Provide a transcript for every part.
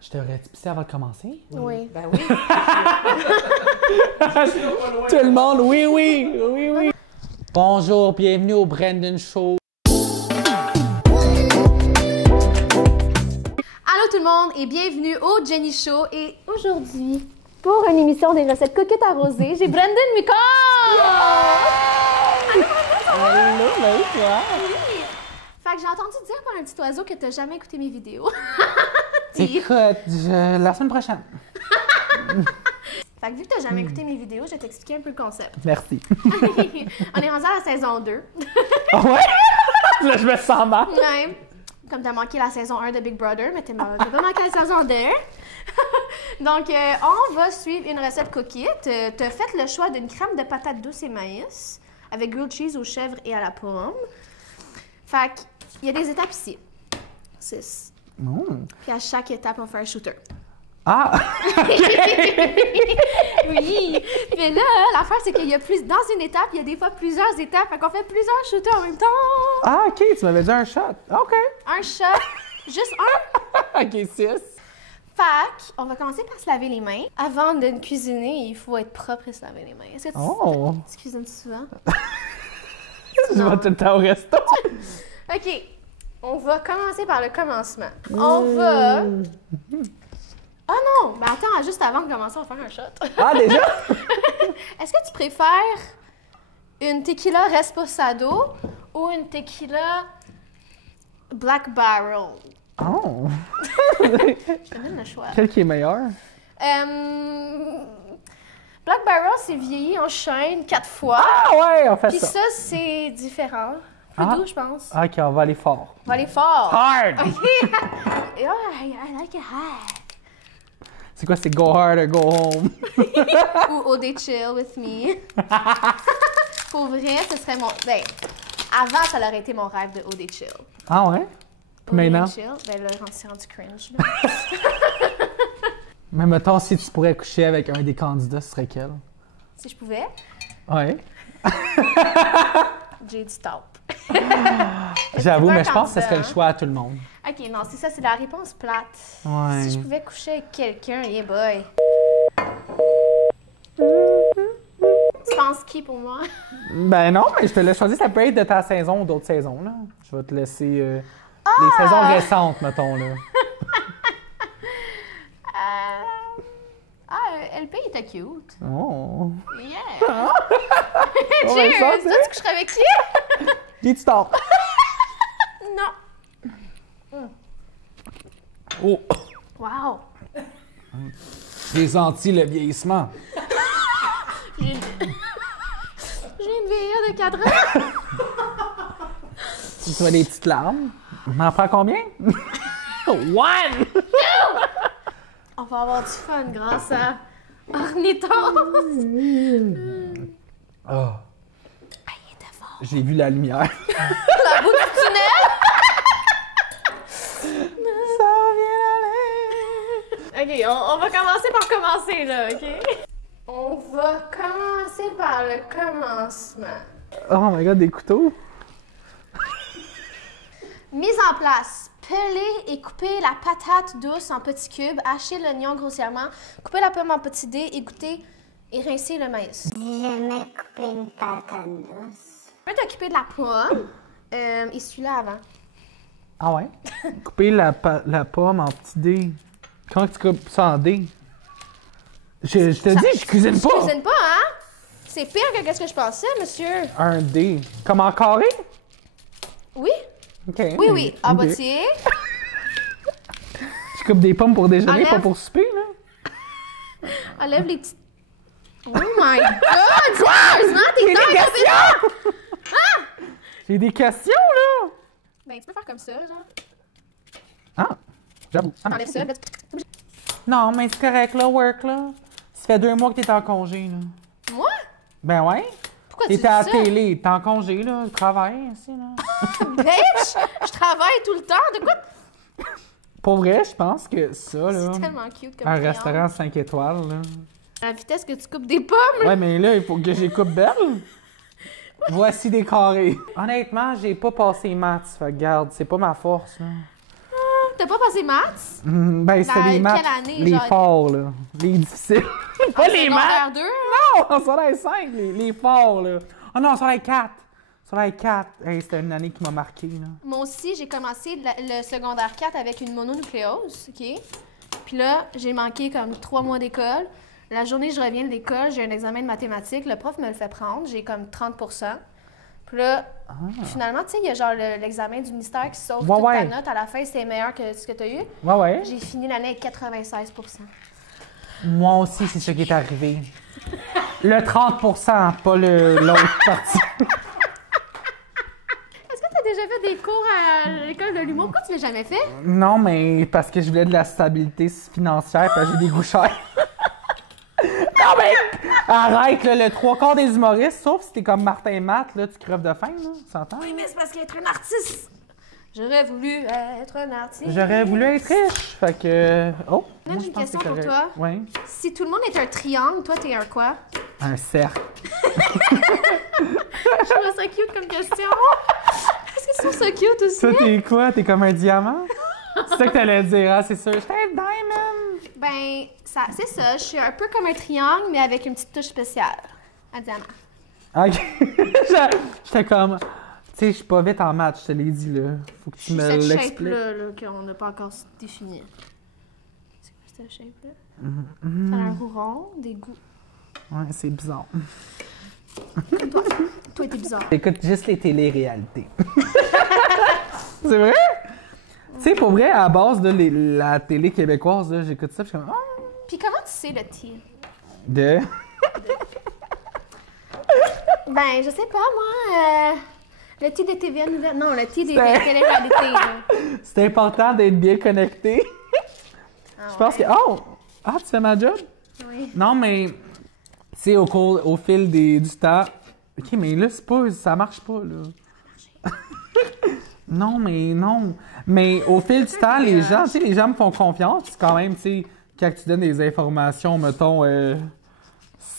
Je devrais-tu pisser avant de commencer? Oui. Ben oui. Tout le monde, oui, oui, oui, oui. Bonjour, bienvenue au Brandon Show. Allô tout le monde et bienvenue au Jenny Show. Et aujourd'hui, pour une émission des recettes coquettes arrosées, j'ai Brandon Micon! Allô, ben toi? Oui! Fait que j'ai entendu dire par un petit oiseau que t'as jamais écouté mes vidéos. Écoute, la semaine prochaine. Fait que vu que t'as jamais écouté mes vidéos, je vais t'expliquer un peu le concept. Merci. On est rendu à la saison 2. Ah ouais? Là, je me sens mal. Ouais. Comme t'as manqué la saison 1 de Big Brother, mais t'as pas manqué la saison 2. Donc, on va suivre une recette coquette. T'as fait le choix d'une crème de patates douces et maïs avec grilled cheese aux chèvres et à la pomme. Fait qu'il y a des étapes ici. 6. Puis à chaque étape, on fait un shooter. Ah! Oui! Mais là, l'affaire, c'est qu'il y a plus... Dans une étape, il y a des fois plusieurs étapes. Fait qu'on fait plusieurs shooters en même temps. Ah, OK, tu m'avais dit un shot. OK. Un shot. Juste un. OK, 6. Fait on va commencer par se laver les mains. Avant de cuisiner, il faut être propre et se laver les mains. Est-ce que tu cuisines souvent? Je vais tout le temps au resto. OK. On va commencer par le commencement. On va... Ah non! Ben attends, juste avant de commencer, on va faire un shot. Ah, déjà? Est-ce que tu préfères une tequila Reposado ou une tequila Black Barrel? Oh! Je te donne le choix. Quel qui est meilleur? Black Barrel, c'est vieilli en chêne 4 fois. Ah ouais, on fait Puis ça. ça, c'est différent. Plus doux, je pense. OK, on va aller fort. On va aller fort. Hard! OK. I like it hard. C'est quoi, c'est go hard or go home? Ou OD chill with me. Pour vrai, ce serait mon... Ben, avant, ça aurait été mon rêve de OD chill. Ah ouais? Maintenant? OD chill, ben là, c'est rendu cringe. Là. Mais mettons, si tu pourrais coucher avec un des candidats, ce serait quel? Si je pouvais, Ouais. j'ai du top. J'avoue, pas mais un je pense que ce serait candidat, le choix à tout le monde. OK, non, c'est ça, c'est la réponse plate. Ouais. Si je pouvais coucher avec quelqu'un, yeah boy. Tu penses qui pour moi? Ben non, mais je te laisse choisir. Ça peut être de ta saison ou d'autres saisons, là. Je vais te laisser les saisons récentes, mettons, là. LP était cute. Oh! Yeah! On va le Cheers! sentir. Toi, tu coucherais avec qui? J'ai stop. Non. Oh! Wow! J'ai senti le vieillissement. J'ai une VIA de 4 ans. Tu vois des petites larmes. On en prend combien? One! On va avoir du fun grâce à Ornitos. Oh. Ah, il était fort. J'ai vu la lumière. La bout du tunnel. Ça vient d'aller. OK, on va commencer par commencer, là, OK? On va commencer par le commencement. Oh my god, des couteaux. Mise en place. Peler et couper la patate douce en petits cubes, hacher l'oignon grossièrement, couper la pomme en petits dés, égoutter et rincer le maïs. J'ai jamais coupé une patate douce. Tu peux t'occuper de la pomme et celui-là avant. Ah ouais? Couper la pomme en petits dés. Comment tu coupes ça en dés? Je te dis, je cuisine pas. Je cuisine pas, hein? C'est pire que ce que je pensais, monsieur. Un dé. Comme en carré? Oui? OK. Oui. En Ok. boîtier. Tu coupes des pommes pour déjeuner, Enlève. pas pour souper, là? Enlève les petites... Oh my God! Sérieusement, t'es dans les compétences! J'ai des questions, là! Ben, tu peux faire comme ça, genre. Ah! J'avoue. Ah, T'enlèves ça, là. non, mais c'est correct, là, work, là. Ça fait 2 mois que t'es en congé, là. Moi? Ben ouais. Pourquoi tu dis T'étais à ça? la télé, t'es en congé, là, tu travailles, ici, là. Bitch! Je travaille tout le temps. De quoi? Pour vrai, je pense que ça, là, C'est tellement cute comme un triangle. restaurant 5 étoiles, là. À la vitesse que tu coupes des pommes, là. Ouais, mais là, il faut que j'y coupe belle. Voici des carrés. Honnêtement, j'ai pas passé maths, fait que garde, c'est pas ma force, là. t'as pas passé maths? Ben, c'était Dans les maths, quelle année, les genre? forts, là. Les difficiles. Pas les maths! Secondaire 2? Non, en secondaire 5, les forts, là. Oh non, en secondaire 4. Secondaire 4. Hey, c'était une année qui m'a marqué, là. Moi aussi, j'ai commencé le secondaire 4 avec une mononucléose, OK? Puis là, j'ai manqué comme 3 mois d'école. La journée je reviens de l'école, j'ai un examen de mathématiques. Le prof me le fait prendre. J'ai comme 30 %. Puis là, finalement, tu sais, il y a genre l'examen du ministère qui sauve toute ta note. À la fin, c'est meilleur que ce que tu as eu. Ouais. J'ai fini l'année avec 96 %. Moi aussi, c'est ce qui est arrivé. Le 30 %, pas l'autre partie. Est-ce que tu as déjà fait des cours à l'école de l'humour? Pourquoi tu l'as jamais fait? Non, mais parce que je voulais de la stabilité financière, parce que j'ai des goûts chers. Non, mais arrête, là, le 3/4 des humoristes, sauf si t'es comme Martin Matt, là, tu creves de faim, là, tu s'entend? Oui, mais c'est parce qu'être un artiste. J'aurais voulu être un artiste. J'aurais voulu être riche, fait que... Oh! Là, moi, j'ai je une pense question que pour c'est toi. correct. Oui. Si tout le monde est un triangle, toi, t'es un quoi? Un cercle. Je trouve ça cute comme question. Est-ce que tu trouves ça cute aussi? Ça, t'es quoi? T'es comme un diamant? C'est ça que t'allais dire, hein, c'est sûr. J'étais un diamond! Ben, c'est ça. Je suis un peu comme un triangle, mais avec une petite touche spéciale. Un diamant. OK. J'étais comme... Tu sais, je suis pas vite en maths, je te l'ai dit, là. Faut que tu me Cette l'expliques. shape-là, là, qu'on n'a pas encore définie. C'est quoi cette shape-là? Ça a un rond, des goûts. Ouais, c'est bizarre. Toi, t'es bizarre. J'écoute juste les téléréalités. C'est vrai? Tu sais, pour vrai, à la base de la télé québécoise, là, j'écoute ça, puis je suis comme... Oh! Puis comment tu sais le T? De... Ben, je sais pas, moi. Le T de TVA Nouvelle. Non, le T des télé-réalités. là. C'est important d'être bien connecté. Ah, Je pense que... Oh! Ah, tu fais ma job? Oui. Non, mais... Tu sais, au fil du temps... OK, mais là, c'est pas... Ça marche pas, là. Non, mais non. Mais au fil du temps, les gens, tu sais, les gens me font confiance. Puis quand même, tu sais, quand tu donnes des informations, mettons,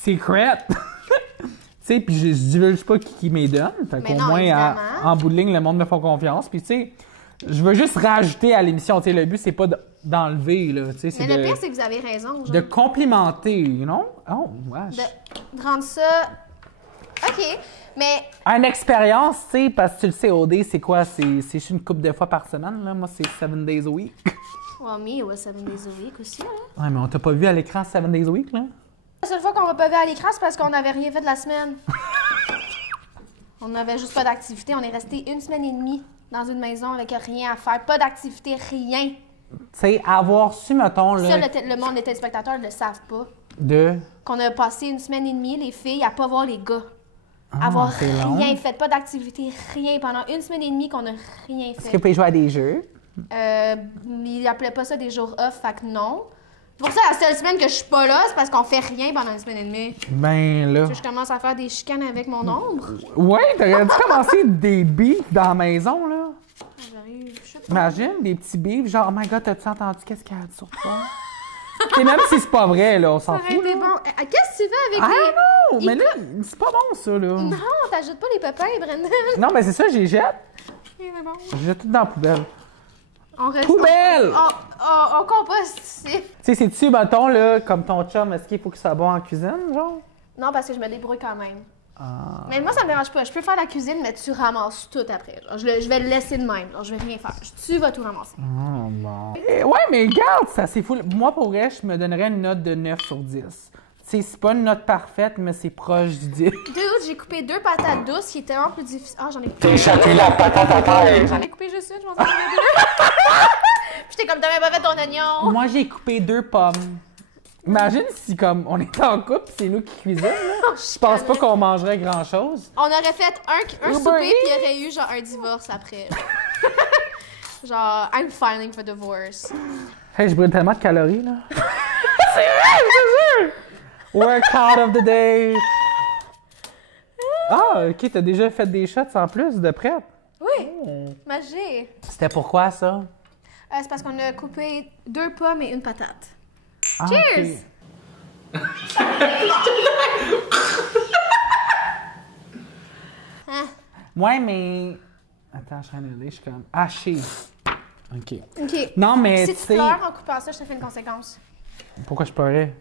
secret. Tu sais, puis je divulge pas qui m'y donne. Fait qu'au non, moins, évidemment. en bout de ligne, le monde me fait confiance. Puis tu sais, je veux juste rajouter à l'émission. Tu sais, le but, c'est pas d'enlever, là. Tu sais, c'est Mais le pire, c'est que vous avez raison. Genre. de complimenter, non? Oh, wesh. De rendre ça. OK. Mais Une expérience, tu sais, parce que tu le sais, OD, c'est quoi? C'est juste une couple de fois par semaine, là. Moi, c'est 7 days a week. well, me, it was 7 days a week aussi. Là. Ouais, mais on t'a pas vu à l'écran 7 days a week, là? La seule fois qu'on m'a pas vu à l'écran, c'est parce qu'on n'avait rien fait de la semaine. On n'avait juste pas d'activité. On est resté 1 semaine et demie dans une maison avec rien à faire. Pas d'activité, rien. Tu sais, avoir su, mettons, là, Ça, le monde des téléspectateurs ne le savent pas. de... Qu'on a passé 1 semaine et demie, les filles, à pas voir les gars. Ah, Avoir c'est long. rien fait, pas d'activité, rien. Pendant 1 semaine et demie qu'on a rien Est-ce que fait. vous pouvez jouer à des jeux? Ils appelaient pas ça des jours off, fait que non. C'est pour ça, la seule semaine que je suis pas là, c'est parce qu'on fait rien pendant 1 semaine et demie. Ben, là... Que je commence à faire des chicanes avec mon ombre. Ouais, t'aurais dû commencer des beefs dans la maison, là. J'arrive, je sais pas. Imagine, des petits beefs, genre, oh my god, t'as-tu entendu qu'est-ce qu'elle a dit sur toi? Et même si c'est pas vrai, là, on s'en Ça aurait fout, été là. bon. Qu'est-ce que tu fais avec Ah les... non! Mais là, c'est pas bon, ça, là. Non, t'ajoutes pas les pépins, Brendan. Non, mais c'est ça, j'y jette. C'est bon. Je jette tout dans la poubelle. On reste... Poubelle! On composte ici. Tu sais, c'est-tu, mettons, là, comme ton chum, est-ce qu'il faut qu'il soit bon en cuisine, genre? Non, parce que je me débrouille quand même. Ah. Mais moi, ça me dérange pas. Je peux faire la cuisine, mais tu ramasses tout après. Genre, je vais le laisser de même. Genre, je vais rien faire. Tu vas tout ramasser. Oh, bon. Ouais, mais regarde, ça, c'est fou. Moi, pour vrai, je me donnerais une note de 9 sur 10. Tu sais, c'est pas une note parfaite, mais c'est proche du 10. Dude, j'ai coupé 2 patates douces qui étaient vraiment plus difficiles. Ah, j'en ai T'as échappé la patate à terre! J'en ai coupé juste une, je m'en suis coupé 2. Puis j'étais comme, t'avais pas fait ton oignon. Moi, j'ai coupé 2 pommes. Imagine si, comme, on était en couple, c'est nous qui cuisinons, là. Je pense pas qu'on mangerait grand-chose. On aurait fait un Uber souper, Eats. puis il y aurait eu genre un divorce après. Genre, I'm filing for divorce. Hey, je brûle tellement de calories, là. C'est vrai, c'est sûr! Workout of the day! Ah, OK, t'as déjà fait des shots en plus de prep? Oui, Oh. magie. C'était pourquoi, ça? C'est parce qu'on a coupé 2 pommes et une patate. Ah, Cheers! OK. Hein? Ouais, mais... Attends, je suis en train de lire, je suis comme... Haché. OK. OK. Non, mais Si tu tu sais... pleures en coupant ça, je te fais une conséquence. Pourquoi je pleurais?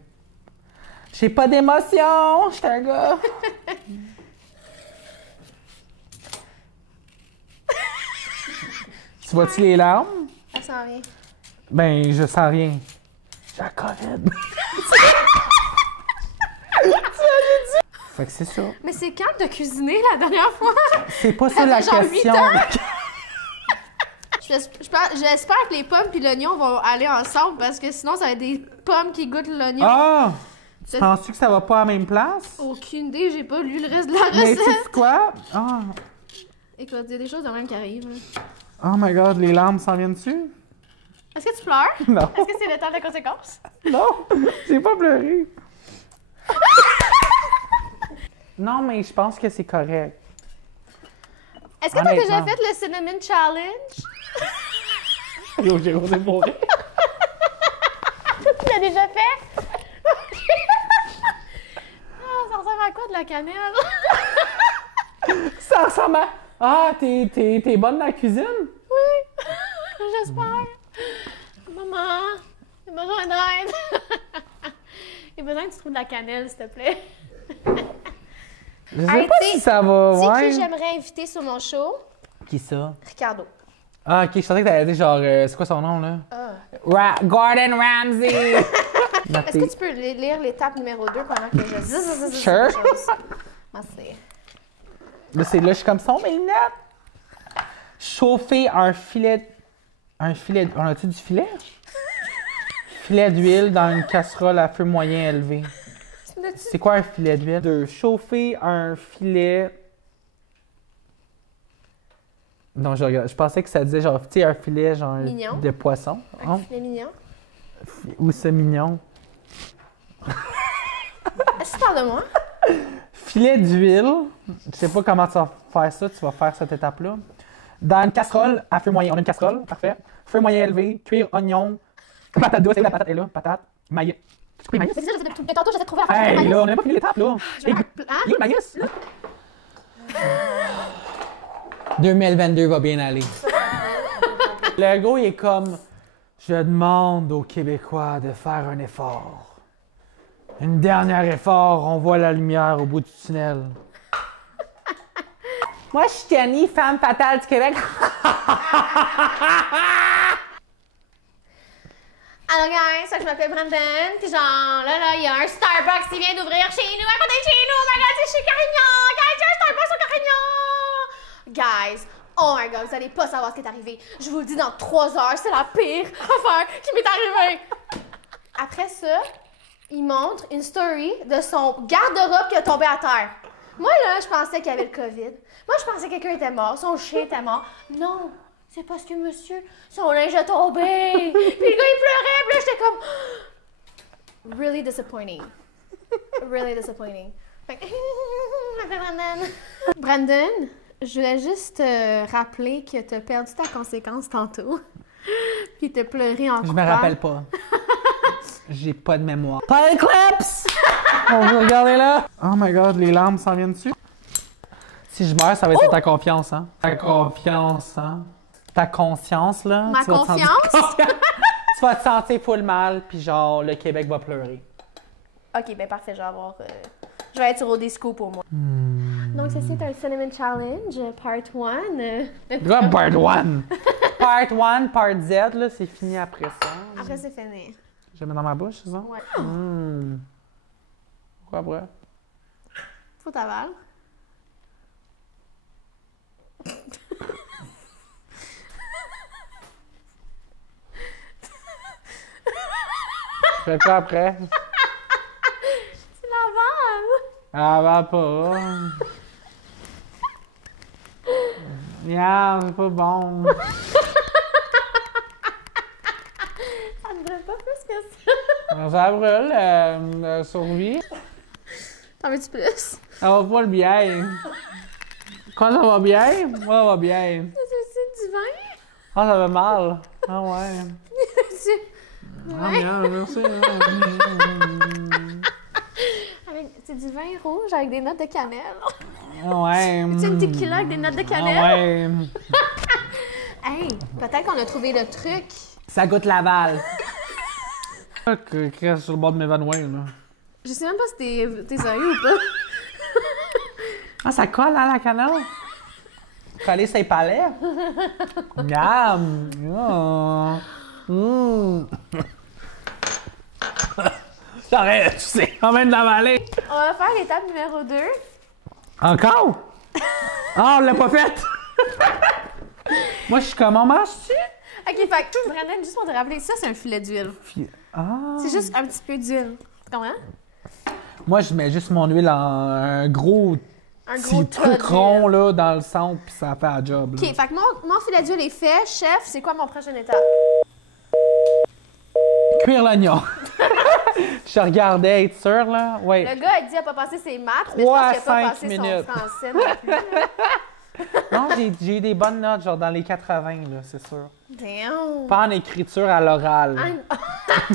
J'ai pas d'émotion! J'étais un gars! Tu vois-tu les larmes? Ça sent rien. Ben, je sens rien. J'ai la COVID. Fait que c'est ça. Mais c'est quand que t'as cuisiné la dernière fois? C'est pas ça la Genre 8 question. ans? J'espère que les pommes et l'oignon vont aller ensemble parce que sinon, ça va être des pommes qui goûtent l'oignon. Ah! Tu penses-tu que ça va pas à la même place? Aucune idée, j'ai pas lu le reste de la Mais recette. sais-tu quoi? Ah! Écoute, il y a des choses de même qui arrivent. Là. Oh my god, les larmes s'en viennent-tu? Est-ce que tu pleures? Non. Est-ce que c'est le temps de conséquences? Non! J'ai pas pleuré. Non, mais je pense que c'est correct. Est-ce que t'as déjà Honnêtement. fait le Cinnamon Challenge? Yo, j'ai osé mourir. Tu l'as déjà fait? Ah, ça ressemble à quoi de la cannelle? Ça ressemble à... Ah, t'es bonne dans la cuisine? Oui, j'espère. Maman, j'ai besoin d'aide. J'ai besoin que tu trouves de la cannelle, s'il te plaît. Je sais Hey, pas tu sais, si ça va... Tu sais Ouais. qui j'aimerais inviter sur mon show? Qui ça? Ricardo. Ah, ok, je pensais que t'allais dire genre... c'est quoi son nom, là? Gordon Ramsay! Est-ce que tu peux lire l'étape numéro 2 pendant que je dis Sure. Merci. Là, je suis comme ça, mes lunettes. Chauffer un filet... On a-tu du filet? Filet d'huile dans une casserole à feu moyen élevé. C'est quoi un filet d'huile? De chauffer un filet... Non, je pensais que ça disait genre, tu sais, un filet genre Mignon. de poisson. Un filet mignon. Ou c'est mignon. Est-ce que tu parles de moi? Filet d'huile. Je sais pas comment tu vas faire ça. Tu vas faire cette étape-là. Dans une casserole à feu moyen. On a une casserole, parfait. Feu moyen élevé, cuire, oignon, patate douce. La patate est là, patate, maïs. Tu couper le maïs? Mais c'est ça, depuis tantôt, j'essaie de trouver la fin Hey, de là, on n'a pas fini l'étape, là. Je vais Hey, hein? il est le maïs, là? 2022 va bien aller. Le gars, il est comme... Je demande aux Québécois de faire un effort. Un dernier effort, on voit la lumière au bout du tunnel. Moi, je suis Tiani, femme fatale du Québec. Alors, guys, ça, je m'appelle Brandon, pis genre, là, il y a un Starbucks qui vient d'ouvrir chez nous, à côté de chez nous, oh my god, c'est chez Carignan! Guys, il y a un Starbucks au Carignan! Guys, oh my god, vous allez pas savoir ce qui est arrivé. Je vous le dis, dans 3 heures, c'est la pire affaire qui m'est arrivée! Après ça, il montre une story de son garde-robe qui a tombé à terre. Moi, là, je pensais qu'il y avait le COVID. Moi, je pensais que quelqu'un était mort, son chien était mort. Non! C'est parce que monsieur, son linge a tombé. Puis le gars, il pleurait. Puis là, j'étais comme... Really disappointing. Really disappointing. Fait que... Brandon. Brandon, je voulais juste te rappeler que t'as perdu ta conséquence tantôt. Puis t'as pleuré en Je coupant. me rappelle pas. J'ai pas de mémoire. Pas de clips! On va regarder là. Oh my god, les larmes s'en viennent dessus. Si je meurs, ça va être ta confiance, hein? Ta confiance, hein? Ta conscience, là. Ma tu vas te sentir confiance? Tu vas te sentir full mal, puis genre, le Québec va pleurer. Ok, ben parfait, je vais avoir... Je vais être sur Odisco pour moi. Donc, ceci est un Cinnamon Challenge, part 1. Là, part 1. Part 1, part Z, là, c'est fini après ça. Après, c'est fini. Je le mets dans ma bouche, c'est ça? Ouais. Pourquoi après? Faut t'avaler. Je fais quoi après? Tu l'avales! Ah, va pas. Yeah, c'est pas bon. Ça ne brûle pas plus que ça. Ça brûle, survie. T'en veux-tu plus? Ça va pas le bien. Quand ça va bien, moi, ça va bien. C'est du vin? Ah, ça va mal. Ah ouais. Ah, Ouais. bien, merci. C'est du vin rouge avec des notes de cannelle. Ah ouais. C'est une tequila avec des notes de cannelle. Ah ouais. Hey, peut-être qu'on a trouvé le truc. Ça goûte Laval. Que reste sur le bord de m'évanouir, là. Je sais même pas si t'es sérieux ou pas. Ah, ça colle, hein, la cannelle? Coller ses palais? Miam! Oh. J'arrête, tu sais, quand même d'avaler. On va faire l'étape numéro 2. Encore? Ah, on l'a pas faite! Moi, je suis comme, on mange-tu? Ok, fait que, Brandon, juste pour te rappeler, ça, c'est un filet d'huile. Ah! C'est juste un petit peu d'huile. Tu comprends? Moi, je mets juste mon huile en un gros Un gros petit truc tas rond, d'huile. là, dans le centre, puis ça fait la job, là. Ok, fait que mon filet d'huile est fait. Chef, c'est quoi mon prochaine étape? Cuire l'oignon. Je regardais, être sûr, là. Ouais. Le gars, il dit qu'il n'a pas passé ses maths, mais je 3 pense à qu'il n'a pas 5 passé minutes. son français non plus. là. Non, j'ai des bonnes notes, genre dans les 80, là, c'est sûr. Damn! Pas en écriture à l'oral. Je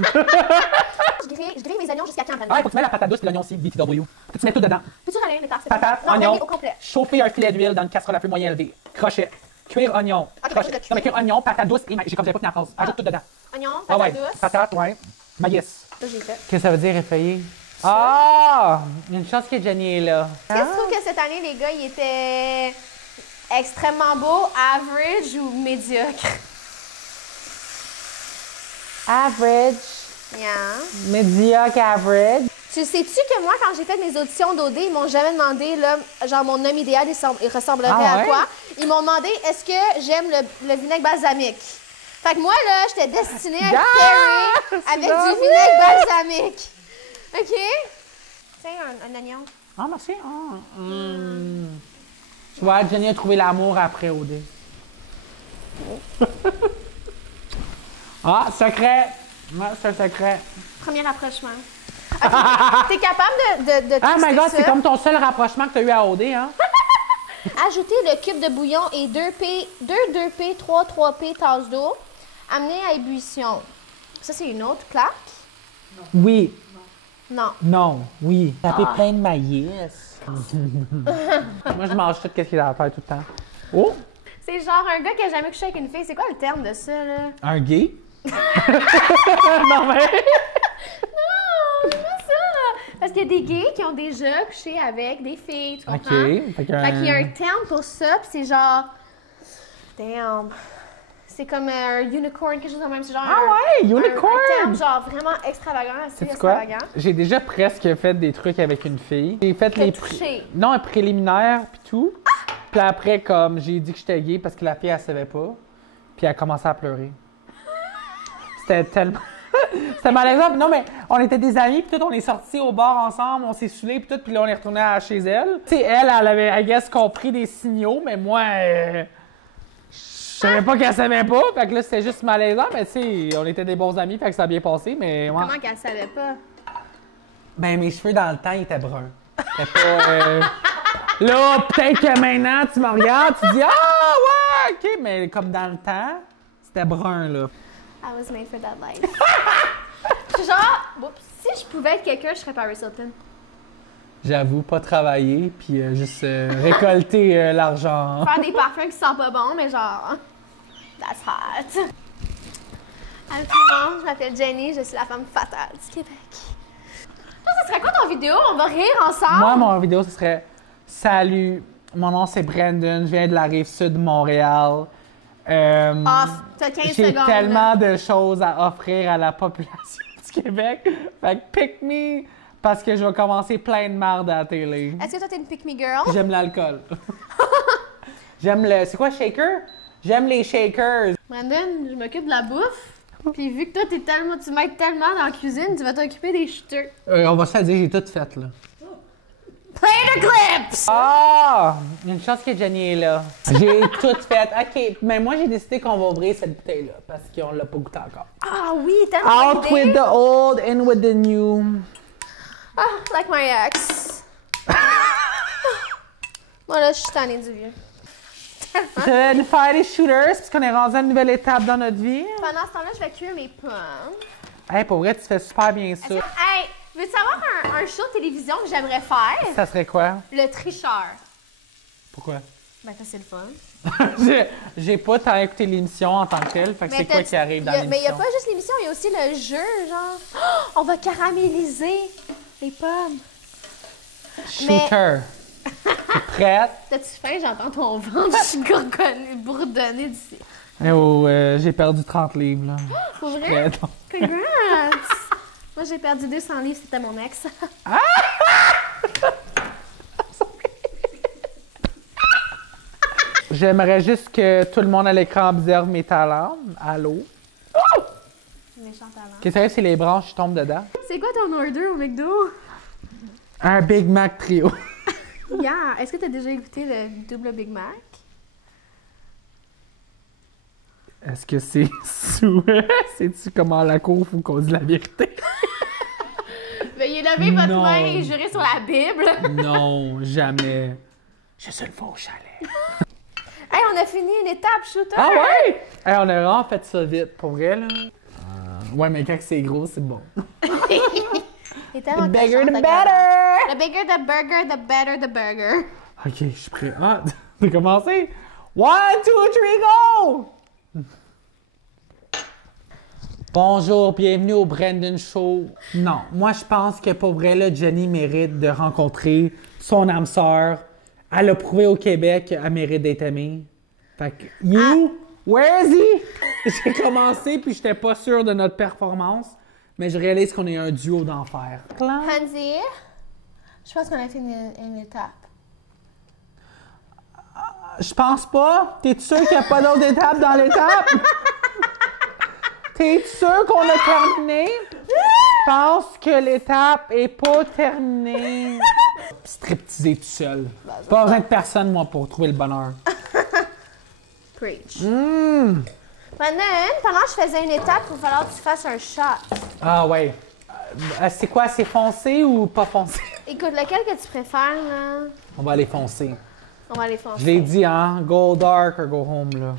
grille mes oignons jusqu'à quand, Brandon? Ah, faut que tu mets la patate douce et l'oignon aussi, BTW. Faut que tu mets tout dedans. Peux-tu râler une étape? Patate, non, oignon, griller au complet. chauffer un filet d'huile dans une casserole à feu moyen élevé. Crochet. Cuire oignon. Ok, Crochet. je le Non, mais cuire oignon, patate douce et j'ai comme j'avais pas fini la phrase. Ajoute tout dedans. Oignon, Ah patate ouais. douce. Patate, ouais. Maïs. Ça, j'ai fait. Qu'est-ce que ça veut dire, effeuillé? Ah! Une chance que Jenny est là. Est-ce que tu trouves que cette année, les gars, ils étaient extrêmement beaux, average ou médiocre? Average. Yeah. Médiocre average. Tu sais-tu que moi, quand j'ai fait mes auditions d'OD, ils m'ont jamais demandé, là, genre, mon homme idéal, il ressemblerait Ah ouais? à quoi? Ils m'ont demandé, est-ce que j'aime le vinaigre balsamique? Fait que moi, là, j'étais destinée à être carrée avec du vinaigre balsamique. OK? Tiens, un oignon. Ah, merci. Tu vois, Jenny a trouvé l'amour après OD. Ah, secret. Ouais, c'est un secret. Premier rapprochement. OK. T'es capable de Ah, my twister God, ça? c'est comme ton seul rapprochement que tu as eu à OD, hein? Ajouter le cube de bouillon et 2 3 3P tasses d'eau. Amener à ébullition. Ça, c'est une autre claque? Oui. Non. Non. Oui. Taper plein de maïs. Moi, je mange tout ce qui est dans la terre tout le temps. Oh! C'est genre un gars qui a jamais couché avec une fille. C'est quoi le terme de ça, là? Un gay? Non, mais... Non, c'est pas ça! Parce qu'il y a des gays qui ont déjà couché avec des filles, tu comprends? OK. Fait Fait qu'il y a un terme pour ça, pis c'est genre... Damn. C'est comme un unicorn, quelque chose de même. C'est genre Ah ouais, unicorn! Un terme genre vraiment extravagant, assez Sais-tu quoi? extravagant. J'ai déjà presque fait des trucs avec une fille. J'ai fait T'as les touché? Non, un préliminaire puis tout. Puis après, comme, j'ai dit que j'étais gay parce que la fille, elle savait pas. Puis elle a commencé à pleurer. C'était tellement... C'était malaisant. Non, mais on était des amis, puis tout, on est sortis au bar ensemble, on s'est saoulés, puis tout, puis là, on est retourné chez elle. Tu sais, elle avait, I guess, compris des signaux, mais moi... Je savais pas qu'elle savait pas, fait que là, c'était juste malaisant, mais tu sais, on était des bons amis, fait que ça a bien passé, mais... ouais. Comment qu'elle savait pas? Ben, mes cheveux, dans le temps, ils étaient bruns. C'était pas... Là, peut-être que maintenant, tu me regardes, tu dis « Ah, ouais, OK! » Mais comme dans le temps, c'était brun, là. I was made for that life. Genre, oups, si je pouvais être quelqu'un, je serais Paris Hilton. J'avoue, pas travailler, puis juste récolter l'argent. Faire des parfums qui sentent pas bon, mais genre... That's hot. Allô tout le monde, je m'appelle Jenny, je suis la femme fatale du Québec. Toi, ça serait quoi ton vidéo? On va rire ensemble? Moi, mon vidéo, ce serait « Salut, mon nom c'est Brandon, je viens de la Rive-Sud de Montréal. Off, t'as 15 J'ai secondes. tellement de choses à offrir à la population du Québec. Fait que pick me, parce que je vais commencer plein de marde à la télé. Est-ce que toi, t'es une pick me girl? J'aime l'alcool. J'aime le... C'est quoi, shaker? J'aime les shakers. Brandon, je m'occupe de la bouffe. Puis vu que toi, tu m'aides tellement dans la cuisine, tu vas t'occuper des shooters. On va se le dire, j'ai tout fait, là. Play the clips! Ah! Une chance que Jenny est là. J'ai tout fait. OK, mais moi, j'ai décidé qu'on va ouvrir cette bouteille-là parce qu'on l'a pas goûté encore. Ah oui, tellement Out with the old, in with the new. Ah, like my ex. Moi, là, je suis tannée du vieux. Je vais nous faire des shooters parce qu'on est rendu à une nouvelle étape dans notre vie. Pendant ce temps-là, je vais cuire mes pommes. Hey, pour vrai, tu fais super bien ça. Hey, veux-tu savoir un show de télévision que j'aimerais faire? Ça serait quoi? Le tricheur. Pourquoi? Ben, ça, c'est le fun. J'ai pas tant écouté l'émission en tant que telle, fait que c'est quoi qui arrive dans l'émission? Mais il n'y a pas juste l'émission, il y a aussi le jeu, genre. Oh, on va caraméliser les pommes. Shooter. T'es prête? T'as-tu faim? J'entends ton ventre. Je suis bourdonnée d'ici. Oh, j'ai perdu 30 livres, là. Pour vrai? Prête. Congrats! Moi, j'ai perdu 200 livres, c'était mon ex. J'aimerais juste que tout le monde à l'écran observe mes talents. Allô? Méchant talent. Qu'est-ce que ça, c'est les branches qui tombent dedans? C'est quoi ton order au McDo? Un Big Mac trio. Yeah. Est-ce que t'as déjà écouté le double Big Mac? Est-ce que c'est sous... C'est-tu comment la cour faut qu'on dise la vérité? Veuillez lever votre Non. main et jurer sur la Bible. Non, jamais. Je suis le faux chalet. Hey, on a fini une étape, shooter! Ah ouais? Hey, on a vraiment fait ça vite, pour vrai, là. Ouais, mais quand c'est gros, c'est bon. Il est tellement The bigger cochon, the ta better! gueule. The bigger the burger, the better the burger. Ok, je suis prêt. Ah, t'as commencé? 1, 2, 3, go! Bonjour, bienvenue au Brandon Show. Non, moi je pense que pour vrai, là, Jenny mérite de rencontrer son âme sœur. Elle a prouvé au Québec qu'elle mérite d'être aimée. Fait que, you, where is he? J'ai commencé puis j'étais pas sûr de notre performance, mais je réalise qu'on est un duo d'enfer. Hansi, je pense qu'on a fini une étape. Je pense pas. T'es sûr qu'il n'y a pas d'autre étape dans l'étape? T'es sûr qu'on a terminé? Je pense que l'étape est pas terminée. Stripteaser tout seul. Pas besoin de personne, moi, pour trouver le bonheur. Preach. Mmh. Maintenant, pendant que je faisais une étape, il va falloir que tu fasses un shot. Ah ouais. C'est quoi? C'est foncé ou pas foncé? Écoute, lequel que tu préfères, là? On va aller foncer. On va les foncer. Je l'ai dit, hein? Go dark or go home, là.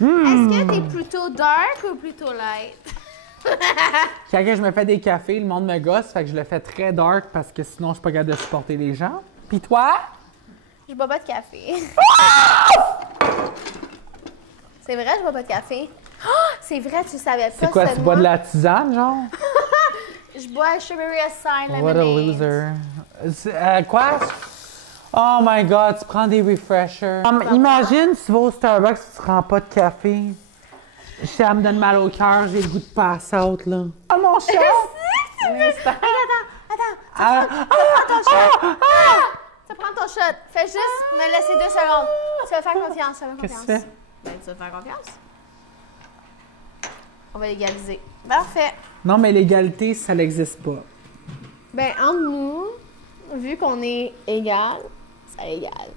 Est-ce que t'es plutôt dark ou plutôt light? Quand je me fais des cafés, le monde me gosse, fait que je le fais très dark parce que sinon, je suis pas capable de supporter les gens. Puis toi? Je bois pas de café. C'est vrai, je bois pas de café. Oh, c'est vrai, tu savais pas. C'est quoi, tu seulement. bois de la tisane, genre? Je bois Strawberry Acai Lemonade. What a loser. Quoi? Oh my god, tu prends des refreshers. Imagine, tu vas au Starbucks, tu prends pas de café. Ça me donne mal au cœur, j'ai le goût de pass out, là. Oh mon chat! Attends. Tu prends ton shot. Fais juste me laisser 2 secondes. Tu vas faire confiance, Qu'est-ce que tu fais? Ben, tu vas faire confiance. On va égaliser. Parfait. Non, mais l'égalité, ça n'existe pas. Ben, entre nous, vu qu'on est égal, ça égale.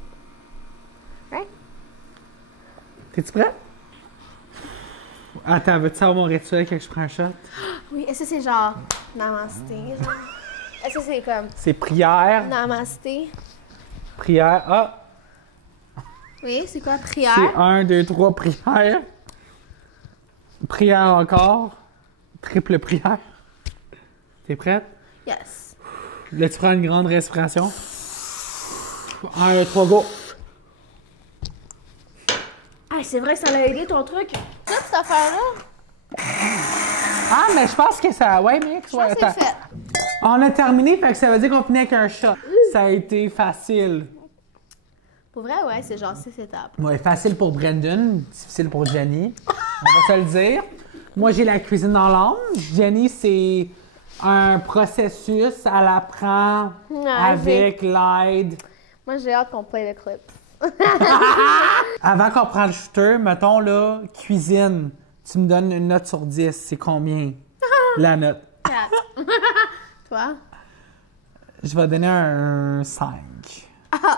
Right? T'es-tu prêt? Attends, veux-tu savoir mon rituel quand je prends un shot? Oui, est-ce que c'est genre namasté? Genre? Est-ce que c'est comme C'est prière. namasté? Prière. Ah! Oui, c'est quoi prière? C'est 1, 2, 3, prière. Prière encore. Triple prière. T'es prête? Yes. Là, tu prends une grande respiration. 1, 2, 3, go! Ah, c'est vrai que ça l'a aidé ton truc. Ça, cette affaire-là? Ah, mais je pense que ça... Ouais, mec, Je pense que c'est fait. On a terminé, fait que ça veut dire qu'on finit avec un shot. Ça a été facile. Pour vrai, ouais, c'est genre 6 étapes. Ouais, facile pour Brandon, difficile pour Jenny. On va se le dire. Moi, j'ai la cuisine dans l'âme. Jenny, c'est un processus. Elle apprend avec l'aide. Moi, j'ai hâte qu'on play le clip. Avant qu'on prenne le shooter, mettons là, cuisine. Tu me donnes une note sur 10. C'est combien? La note. 4. Toi? Je vais donner un 5.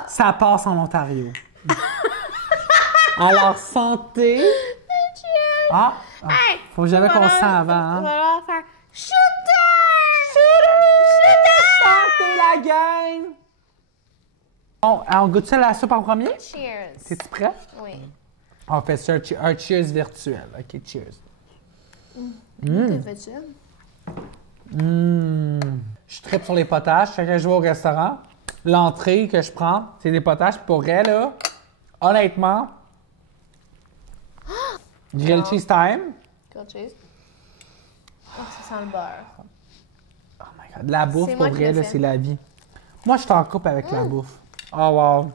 Ça passe en Ontario. Alors, santé. Cheers! Ah! Hey! Faut jamais qu'on se sent avant, On hein? va faire shooter! Santé, la gang! Bon, on goûte ça la soupe en premier? Cheers! T'es-tu prêt? Oui. On fait ça un cheers virtuel. OK, cheers. T'as fait ça? Je tripe sur les potages. Chaque fois que je vais au restaurant, l'entrée que je prends, c'est des potages. Pour elle, là, Honnêtement, grilled cheese time. Grilled cheese. Oh, ça sent le beurre. Oh my god, la bouffe, C'est pour moi qui vrai, l'ai là, fait. c'est la vie. Moi, je suis en couple avec la bouffe. Oh wow.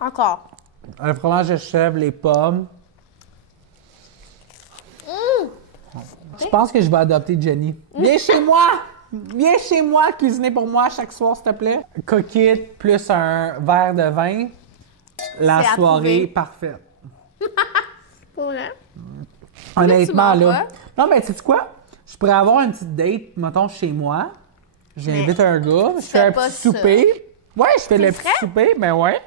Encore. Un fromage de chèvre, les pommes. Je pense que je vais adopter Jenny. Viens chez moi! Viens chez moi cuisiner pour moi chaque soir, s'il te plaît. Coquette plus un verre de vin. La C'est soirée approuvé. parfaite. Pour vrai? Honnêtement, tu m'en là. Non, mais tu sais quoi? Je pourrais avoir une petite date, mettons, chez moi. J'invite un gars, je fais un pas petit ça. souper. Ouais, je fais le petit ferais? souper, ben ouais.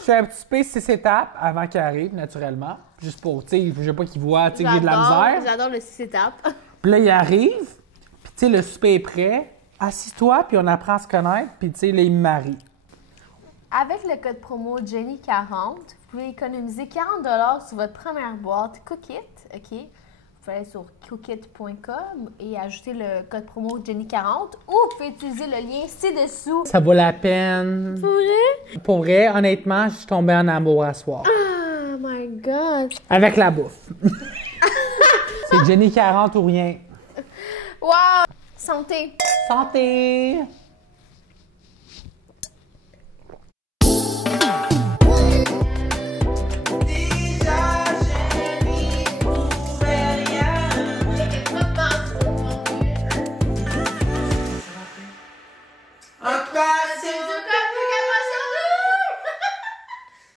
Je fais un petit souper 6 étapes avant qu'il arrive, naturellement. Juste pour, tu sais, je veux pas qu'il voit, tu sais, qu'il y a de la misère. J'adore le 6 étapes. Puis là, il arrive, puis tu sais, le souper est prêt. Assis-toi, puis on apprend à se connaître, puis tu sais, là, il me marie. Avec le code promo Jenny40, vous pouvez économiser 40$ sur votre première boîte Cookit, OK? Vous pouvez aller sur cookit.com et ajouter le code promo Jenny40 ou vous pouvez utiliser le lien ci-dessous. Ça vaut la peine. Pour vrai? Pour vrai, honnêtement, je suis tombée en amour à soir. Oh my God! Avec la bouffe. C'est Jenny 40 ou rien. Wow! Santé! Santé!